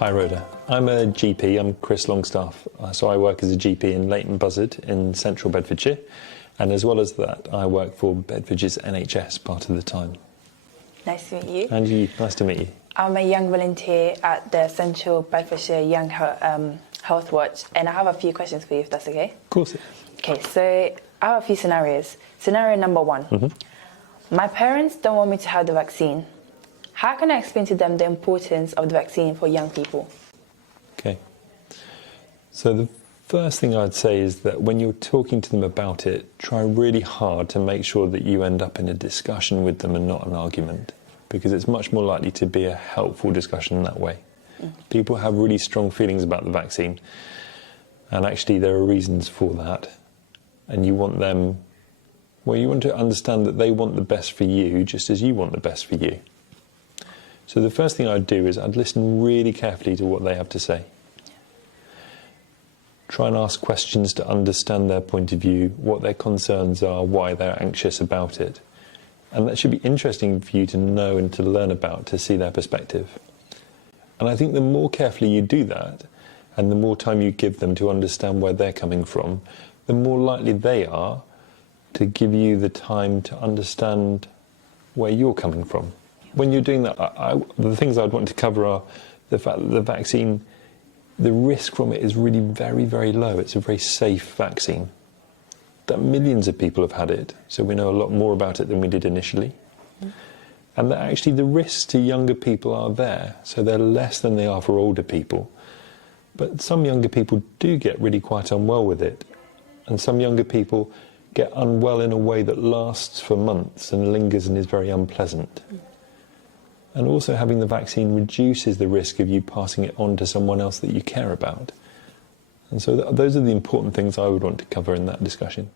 Hi Rhoda, I'm a GP, I'm Chris Longstaff, so I work as a GP in Leighton Buzzard in central Bedfordshire, and as well as that I work for Bedfordshire's NHS part of the time. Nice to meet you. And you, nice to meet you. I'm a young volunteer at the Central Bedfordshire Young Healthwatch, and I have a few questions for you, if that's okay? Of course. Okay, so I have a few scenarios. Scenario number one. My parents don't want me to have the vaccine. How can I explain to them the importance of the vaccine for young people? Okay. So the first thing I'd say is that when you're talking to them about it, try really hard to make sure that you end up in a discussion with them and not an argument, because it's much more likely to be a helpful discussion in that way. People have really strong feelings about the vaccine, and actually there are reasons for that, and you want them, well, you want to understand that they want the best for you just as you want the best for you. So the first thing I'd do is I'd listen really carefully to what they have to say. Try and ask questions to understand their point of view, what their concerns are, why they're anxious about it. And that should be interesting for you to know and to learn about, to see their perspective. And I think the more carefully you do that, and the more time you give them to understand where they're coming from, the more likely they are to give you the time to understand where you're coming from. When you're doing that, the things I'd want to cover are the fact that the vaccine, the risk from it is really very, very low. It's a very safe vaccine. That millions of people have had it, so we know a lot more about it than we did initially. And that actually the risks to younger people are there, so they're less than they are for older people. But some younger people do get really quite unwell with it, and some younger people get unwell in a way that lasts for months and lingers and is very unpleasant. And also having the vaccine reduces the risk of you passing it on to someone else that you care about. And so those are the important things I would want to cover in that discussion.